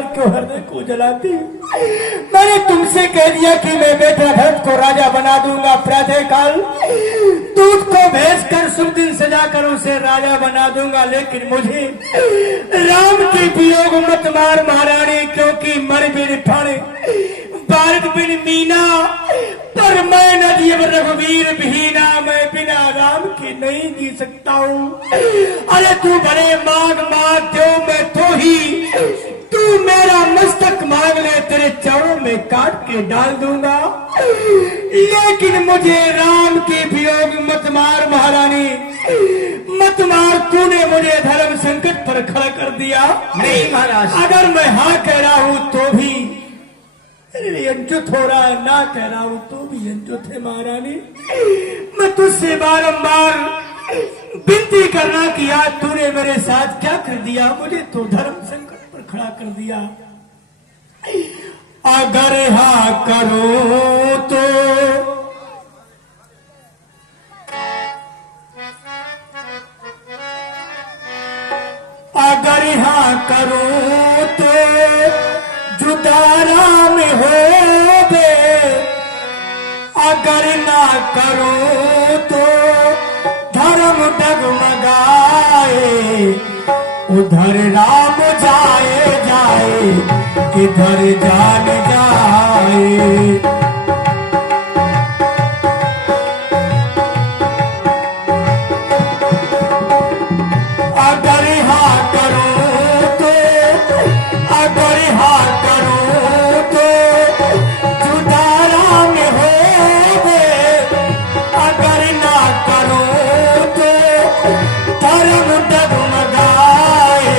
कर क्यों हृदय को जलाती? मैंने तुमसे कह दिया कि मैं बेटा भरत को राजा बना दूंगा, प्रातः काल दूध को भेज कर शुभ दिन सजा कर उसे राजा बना दूंगा, लेकिन मुझे राम के वियोग मत मार महारानी, क्योंकि मर बिन फाड़े भारत बिन मीना, पर मैं नदी रघुवीर भीना, मैं बिना राम के नहीं जी सकता हूँ। अरे तू भले मांग मांग दो, मैं तो ही तू मेरा मस्तक मांग ले, तेरे चरणों में काट के डाल दूंगा, लेकिन मुझे राम के वियोग मत मार महारानी, मत मार। तूने मुझे धर्म संकट पर खड़ा कर दिया। नहीं महाराज, अगर मैं हाँ कह रहा हूँ तो भी अंजुत हो रहा है, ना कह रहा हूं तो भी अंजुत है महारानी। मैं तुझसे बारंबार विनती करना कि आज तूने मेरे साथ क्या कर दिया, मुझे तो धर्म संकट पर खड़ा कर दिया। अगर हाँ करो तो अगर हाँ करो तो जुदारा में हो बे, अगर ना करो तो धर्म डगमगाए, उधर राम जाए जाए किधर जान जाए। अगर हाँ करो तो अगर हाँ करो तो जुदारा में हो गए, अगर ना करो तो धर्म डगमगाए,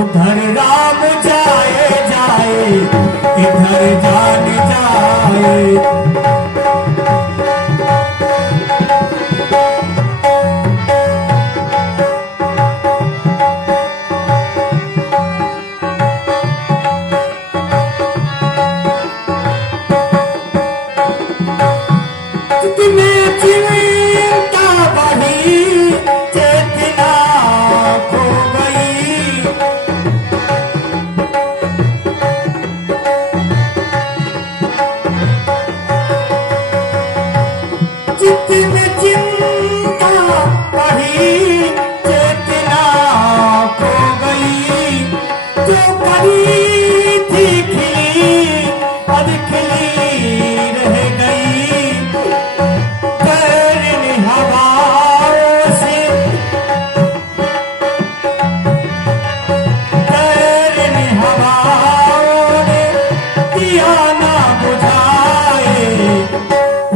उधर राम जाए जाए इधर जान जाए।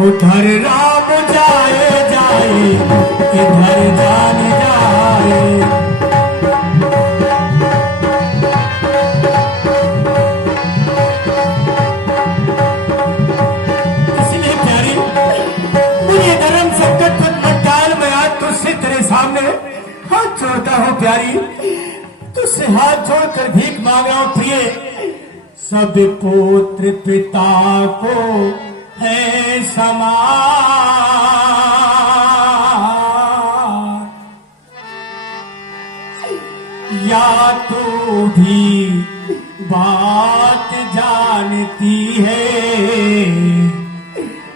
उधर राम जाए जाए इधर जान जाए। इसलिए प्यारी, मुझे धर्म संकट मत डाल, मैं आज तुझसे तेरे सामने हाथ जोड़ता हूँ प्यारी, तुझसे हाथ जोड़कर भीख मांग रहा हूँ प्रिय। सब पुत्र पिता को है समान, या तू भी बात जानती है,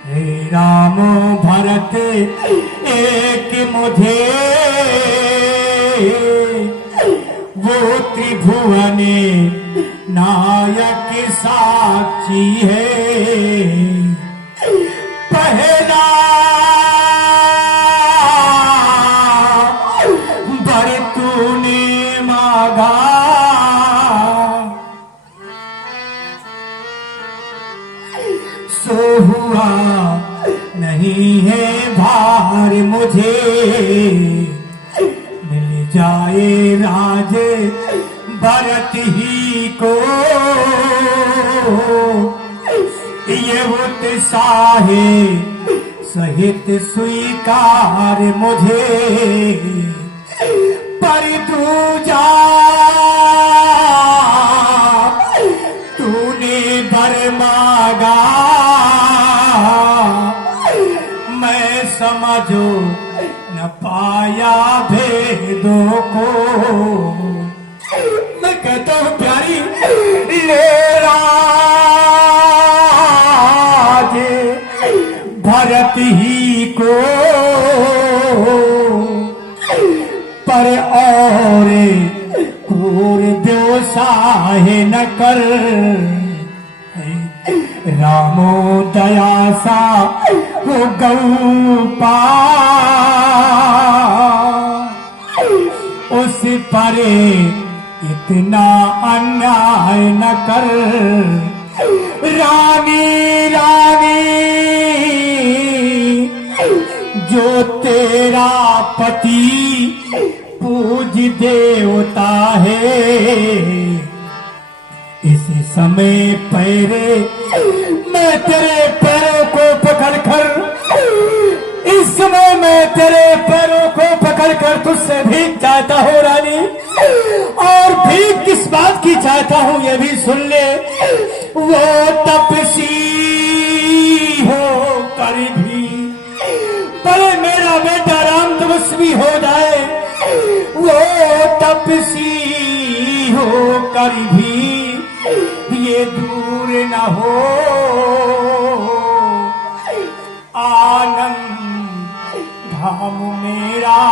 हे राम भरत एक मुझे, वो त्रिभुवन नायक साक्षी है, पहला वर तूने मांगा, सो हुआ नहीं है भार मुझे, मिल जाए राज भरत ही को, ये उत्साहे सहित स्वीकार मुझे, पर तू जा तूने वर मांगा, मैं समझो न पाया भेदों को। मैं कहता हूँ प्यारी, ले राज भरत ही को पर और कूर व्यवसाय न कर रामो दया सा वो गौपा उस पर इतना अन्याय न कर रानी रानी जो तेरा पति पूज देवता है इस समय पैरे मैं तेरे पैरों को पकड़कर इस समय मैं तेरे पैरों को पकड़कर तुझसे भीख चाहता हूँ रानी और भीख किस बात की चाहता हूँ ये भी सुन ले वो तपसी हो कर भी पहले मेरा बेटा राम तपस्वी हो जाए वो तपसी हो कर भी ये दूर न हो आनंद धाम मेरा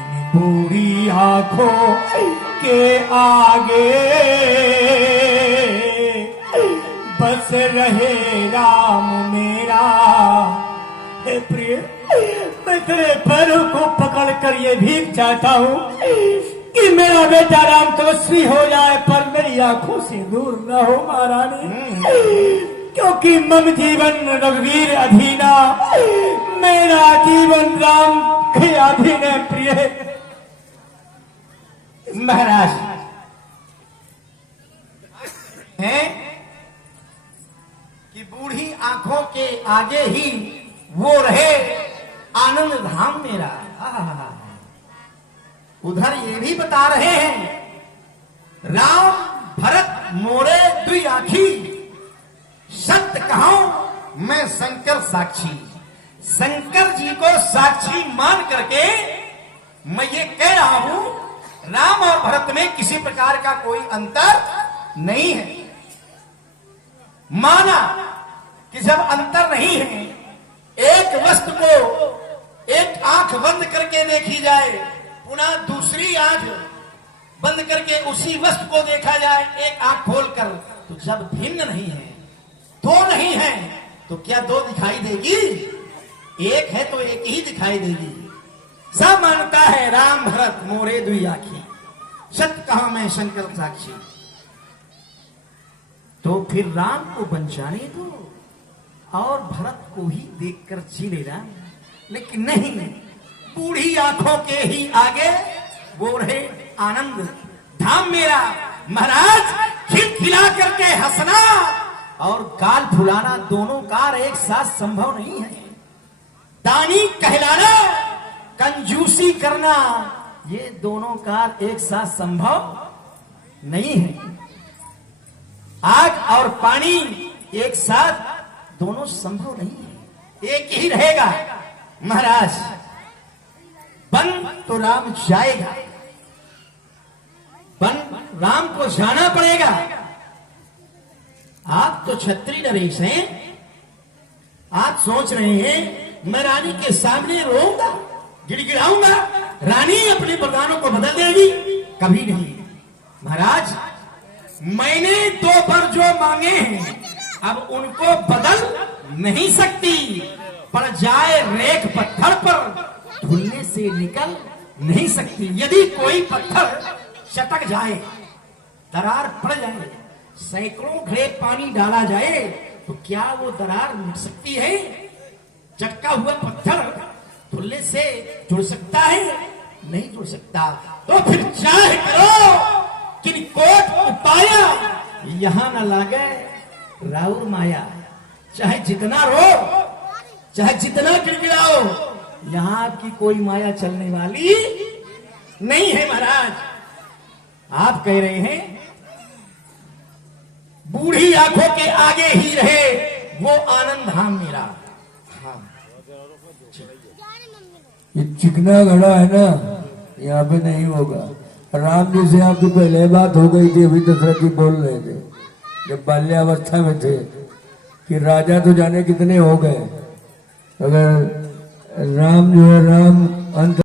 इन बूढ़ी आंखों के आगे बस रहे राम मेरा हे प्रिय मैं तेरे पैरों को पकड़ कर ये भीख चाहता हूँ कि मेरा बेटा राम तपस्वी हो जाए पर मेरी आंखों से दूर न हो महारानी क्योंकि मम जीवन रघुवीर अधीना मेरा जीवन राम के अधीन है प्रिय महाराज है कि बूढ़ी आंखों के आगे ही वो रहे आनंद धाम मेरा। उधर ये भी बता रहे हैं राम भरत मोरे दुई आखी सत्य कहूं मैं शंकर साक्षी। शंकर जी को साक्षी मान करके मैं ये कह रहा हूं राम और भरत में किसी प्रकार का कोई अंतर नहीं है। माना कि जब अंतर नहीं है एक वस्तु को एक आंख बंद करके देखी जाए पुनः दूसरी आंख बंद करके उसी वस्तु को देखा जाए एक आंख खोलकर तो जब भिन्न नहीं है दो नहीं है तो क्या दो दिखाई देगी एक है तो एक ही दिखाई देगी। सब मानता है राम भरत मोरे दुई आखी सत्य कहा मैं शंकर साक्षी। तो फिर राम को बचाने दो और भरत को ही देखकर जी लेना लेकिन नहीं बूढ़ी आंखों के ही आगे वो रहे आनंद धाम मेरा। महाराज खिलखिला करके हंसना और गाल फुलाना दोनों कार एक साथ संभव नहीं है। दानी कहलाना कंजूसी करना ये दोनों कार एक साथ संभव नहीं है। आग और पानी एक साथ दोनों संभव नहीं है एक ही रहेगा। महाराज वन तो राम जाएगा वन राम को जाना पड़ेगा। आप तो क्षत्रिय नरेश हैं आप सोच रहे हैं मैं रानी के सामने रोऊंगा गिड़गिड़ाऊंगा रानी अपने प्रधानों को बदल देगी कभी नहीं। महाराज मैंने दो वर जो मांगे हैं अब उनको बदल नहीं सकती पड़ जाए रेख पत्थर पर धुलने से निकल नहीं सकती। यदि कोई पत्थर चटक जाए दरार पड़ जाए सैकड़ों घड़े पानी डाला जाए तो क्या वो दरार मिट सकती है। चटका हुआ पत्थर धुलने से जुड़ सकता है नहीं जुड़ सकता। तो फिर चाहे करो किन कोट उपाया यहां न लागे राउर माया। चाहे जितना रो चाहे जितना गिड़गिड़ाओ यहां की कोई माया चलने वाली नहीं है। महाराज आप कह रहे हैं बूढ़ी आंखों के आगे ही रहे वो आनंद धाम मेरा। हाँ ये चिकना घड़ा है ना यहाँ पे नहीं होगा राम जी से आपकी पहले बात हो गई थी, अभी दशरथ जी बोल रहे थे जब बाल्यावस्था में थे कि राजा तो जाने कितने हो गए, अगर राम जो है राम अंत